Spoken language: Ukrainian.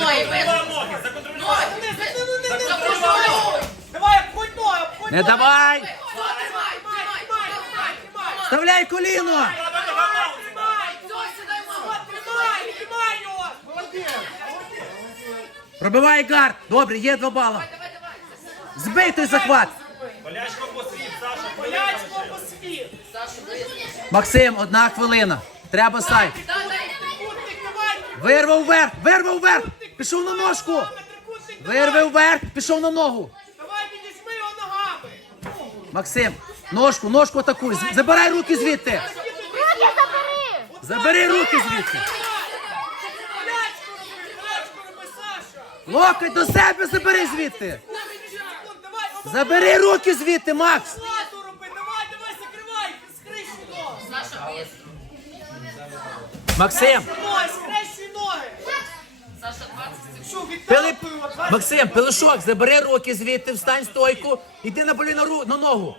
Ноги. Ноги. Давай, обходь ноги, обходь Не давай! Вставляй коліно! Пробивай гард! Добре, є два бала. Збий той захват! Болячко посвіт, Саша. Болячко по світ! Максим, одна хвилина. Треба сайт. Вирвав вверх! Вирвав вверх! Пішов на ножку! Вирвав вверх! Пішов на ногу! Давай, підійми його ногами! Максим, ножку, ножку атакуй! Забирай руки звідти! Забери руки звідти! Роби, болячко роби, Саша! Локоть до себе забери звідти! Забери руки звідти, Макс! Лазу роби, давай, давай, закривай! Скрещуй ноги! Саша, близько. Максим! Ноги, скрещуй ноги! Саша, 20 секунд. Що, Пили... відталкуй його, 20 Максим, Пилишок, забери руки звідти, встань стойку, іди на болі на, ру... на ногу.